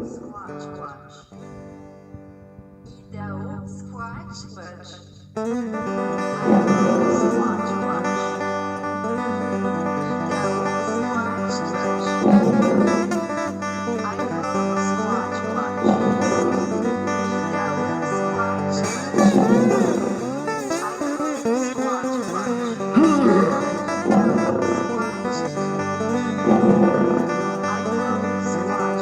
Squatch Watch. IDAHO Squatch Watch. IDAHO Squatch Watch. IDAHO Squatch Watch. IDAHO Squatch Watch. IDAHO Squatch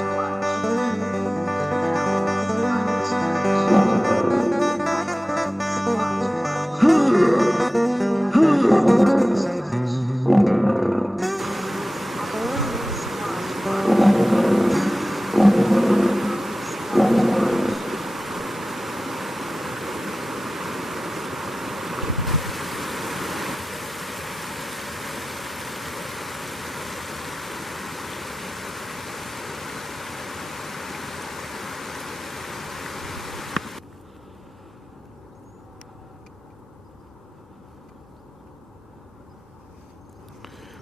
Watch.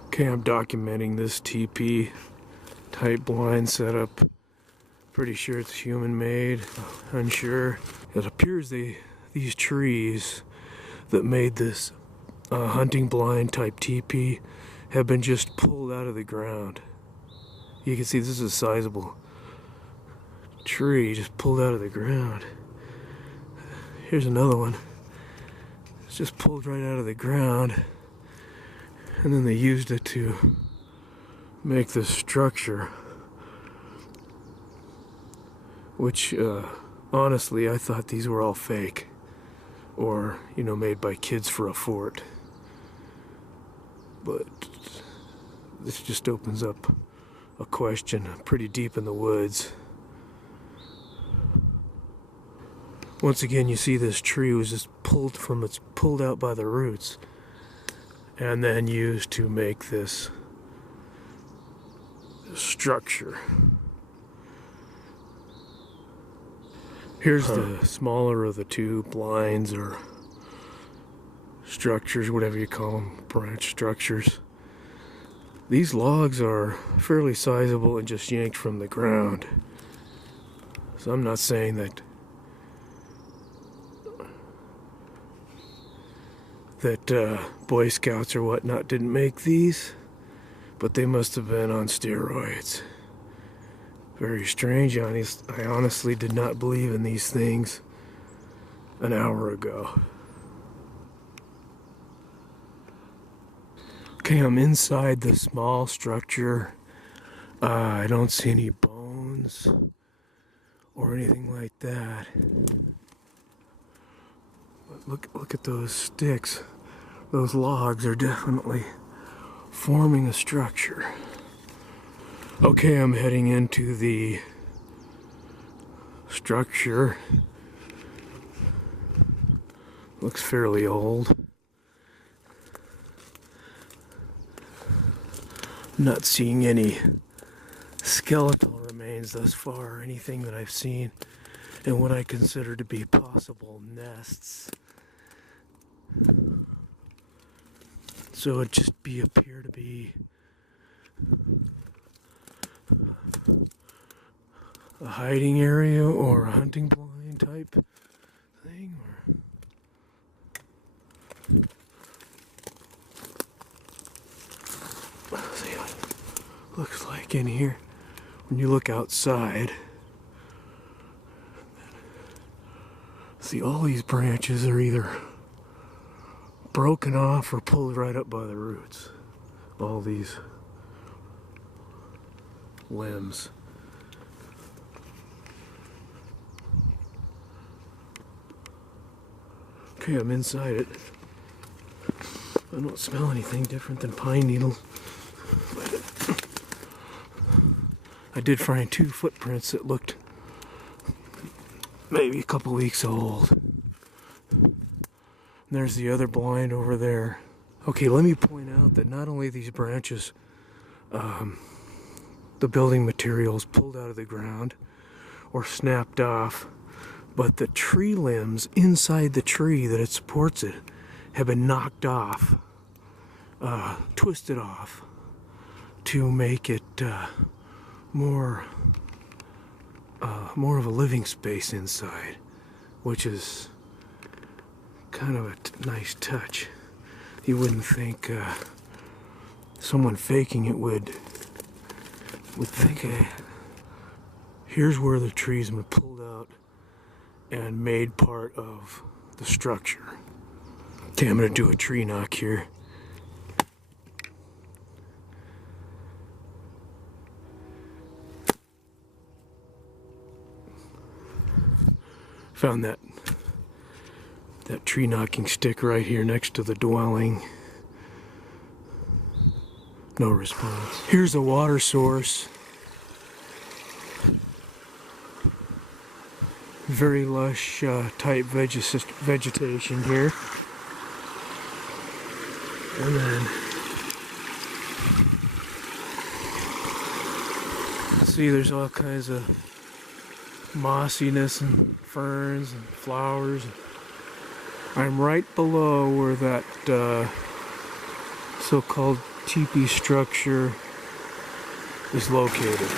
Okay, I'm documenting this TP type blind setup. Pretty sure it's human made, unsure. It appears these trees that made this hunting blind type TP have been just pulled out of the ground. You can see this is a sizable tree just pulled out of the ground. Here's another one. It's just pulled right out of the ground. And then they used it to make this structure, which honestly I thought these were all fake, or made by kids for a fort. But this just opens up a question pretty deep in the woods. Once again, you see this tree was just pulled out by the roots and then used to make this structure. Here's the smaller of the two blinds or structures, whatever you call them, branch structures. These logs are fairly sizable and just yanked from the ground. So I'm not saying that Boy Scouts or whatnot didn't make these, but they must have been on steroids. Very strange. I honestly did not believe in these things an hour ago. Okay, I'm inside the small structure. I don't see any bones or anything like that. But look at those sticks. Those logs are definitely forming a structure. Okay, I'm heading into the structure. Looks fairly old. Not seeing any skeletal remains thus far, or anything that I've seen in what I consider to be possible nests. So it just appear to be a hiding area or a hunting blind type thing. Let's see what it looks like in here. When you look outside, see all these branches are either broken off or pulled right up by the roots. All these limbs. Okay, I'm inside it. I don't smell anything different than pine needles. I did find 2 footprints that looked maybe a couple weeks old. And there's the other blind over there. Okay, let me point out that not only these branches, the building materials pulled out of the ground or snapped off, but the tree limbs inside the tree that it supports it have been knocked off, twisted off to make it more more of a living space inside, which is kind of a nice touch. You wouldn't think someone faking it would think, hey, here's where the trees have been pulled out and made part of the structure. Okay, I'm gonna do a tree knock here. Found that tree knocking stick right here next to the dwelling. No response. Here's a water source. Very lush type vegetation here. And then see, there's all kinds of mossiness and ferns and flowers. I'm right below where that so-called teepee structure is located.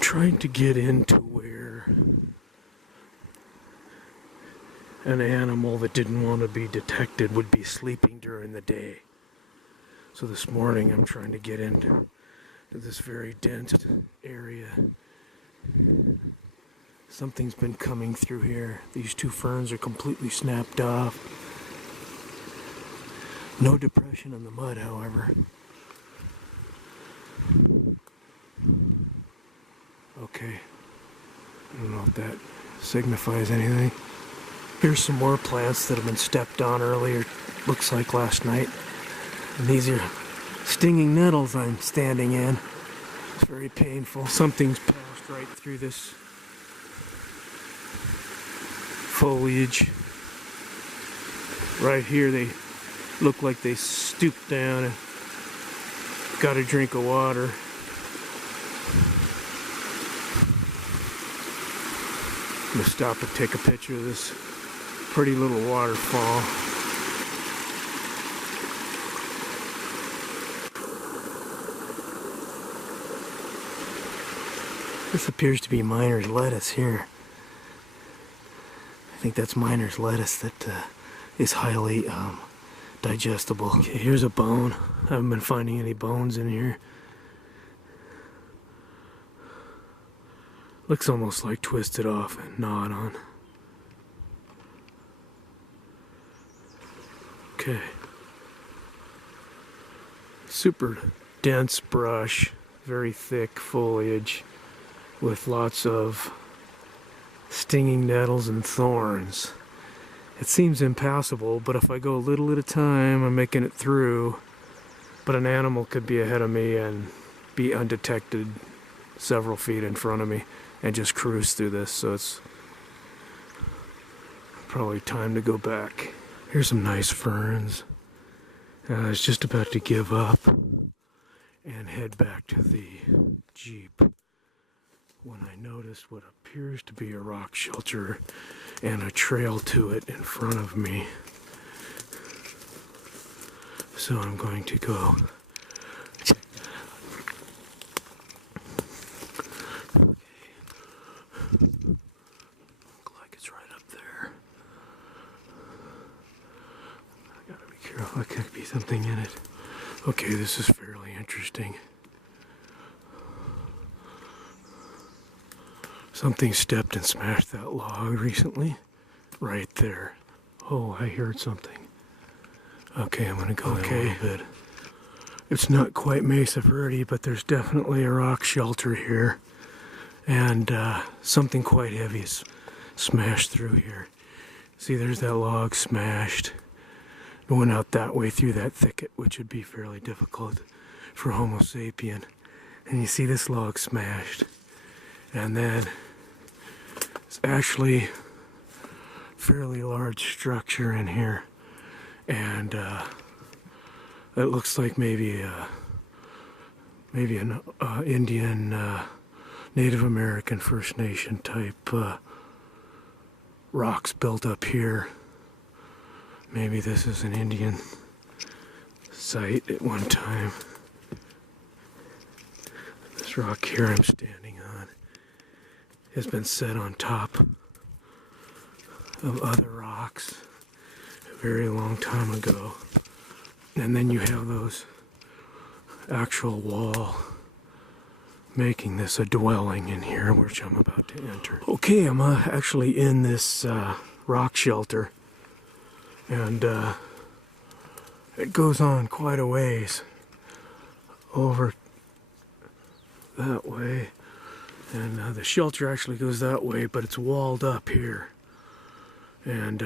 Trying to get into where an animal that didn't want to be detected would be sleeping during the day. So this morning I'm trying to get into this very dense area. Something's been coming through here. These two ferns are completely snapped off. No depression in the mud, however. Okay, I don't know if that signifies anything. Here's some more plants that have been stepped on earlier, looks like last night. And these are stinging nettles I'm standing in. It's very painful. Something's passed right through this foliage. Right here they look like they stooped down and got a drink of water. I'm gonna stop and take a picture of this pretty little waterfall. This appears to be miner's lettuce here. I think that's miner's lettuce that is highly digestible. Okay, here's a bone. I haven't been finding any bones in here. Looks almost like twisted off and gnawed on. Okay. Super dense brush, very thick foliage with lots of stinging nettles and thorns. It seems impassable, but if I go a little at a time, I'm making it through. But an animal could be ahead of me and be undetected several feet in front of me and just cruise through this, so it's probably time to go back. Here's some nice ferns. I was just about to give up and head back to the Jeep when I noticed what appears to be a rock shelter and a trail to it in front of me. So I'm going to go check that out. Look like it's right up there. I gotta be careful, there could be something in it. Okay, this is fairly interesting. Something stepped and smashed that log recently. Right there. Oh, I heard something. Okay, I'm gonna go in a little bit. It's not quite Mesa Verde, but there's definitely a rock shelter here. And something quite heavy is smashed through here. See, there's that log smashed. Going out that way through that thicket, which would be fairly difficult for Homo sapien. And you see this log smashed. And then it's actually fairly large structure in here. And It looks like maybe an Indian, Native American, First Nation type rocks built up here. Maybe this is an Indian site at one time. This rock here I'm standing on has been set on top of other rocks a very long time ago. And then you have those actual wall making this a dwelling in here, which I'm about to enter. Okay, I'm actually in this rock shelter, and it goes on quite a ways over that way, and the shelter actually goes that way, but it's walled up here, and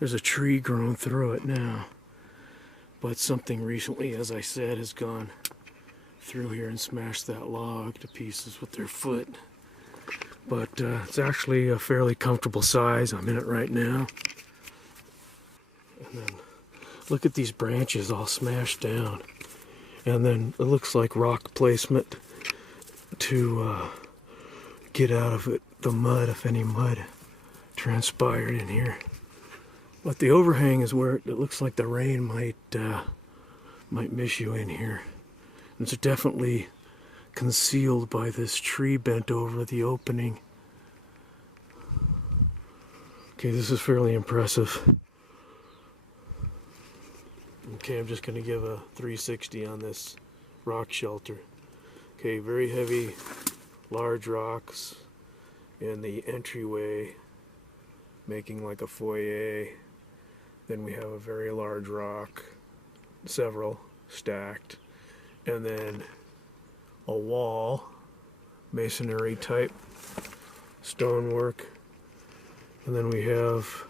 there's a tree growing through it now. But something recently, as I said, has gone through here and smashed that log to pieces with their foot. But it's actually a fairly comfortable size. I'm in it right now. And then look at these branches all smashed down. And then it looks like rock placement to get out of it the mud, if any mud transpired in here. But the overhang is where it looks like the rain might miss you in here. It's definitely concealed by this tree bent over the opening. Okay, this is fairly impressive. Okay, I'm just going to give a 360 on this rock shelter. Okay, very heavy, large rocks in the entryway, making like a foyer. Then we have a very large rock, several stacked, and then a wall, masonry type stonework, and then we have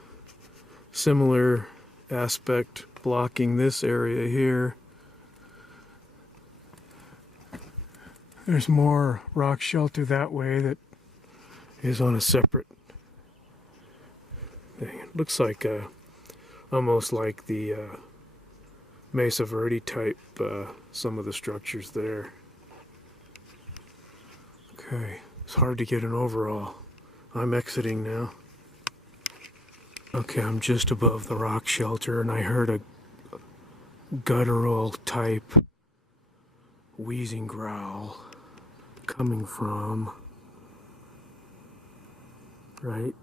similar aspect blocking this area here. There's more rock shelter that way that is on a separate thing. It looks like almost like the Mesa Verde type, some of the structures there. Okay, it's hard to get an overall. I'm exiting now. Okay, I'm just above the rock shelter, and I heard a guttural type wheezing growl coming from right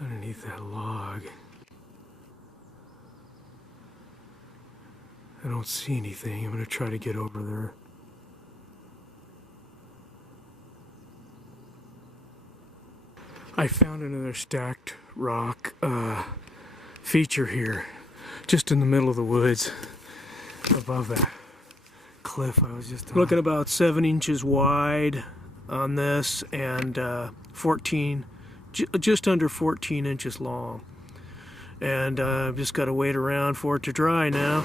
underneath that log. I don't see anything. I'm going to try to get over there. I found another stacked rock feature here, just in the middle of the woods, above that cliff I was just on. Looking about 7 inches wide on this, and 14, just under 14 inches long. And I've just got to wait around for it to dry now.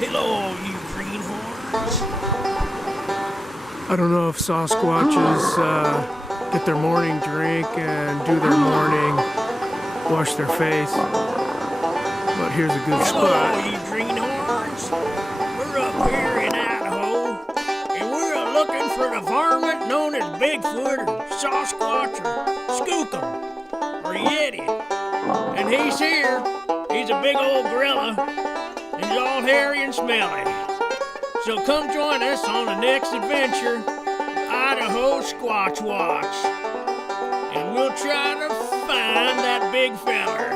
Hello, you greenhorns. I don't know if Sasquatches get their morning drink and do their morning, wash their face, but here's a good spot. Hello, you greenhorns. We're up here in Idaho, and we're looking for the varmint known as Bigfoot or Sasquatch or Skookum or Yeti. And he's here. He's a big old gorilla, and he's all hairy and smelly. So come join us on the next adventure, Idaho Squatch Watch. And we'll try to find that big feller.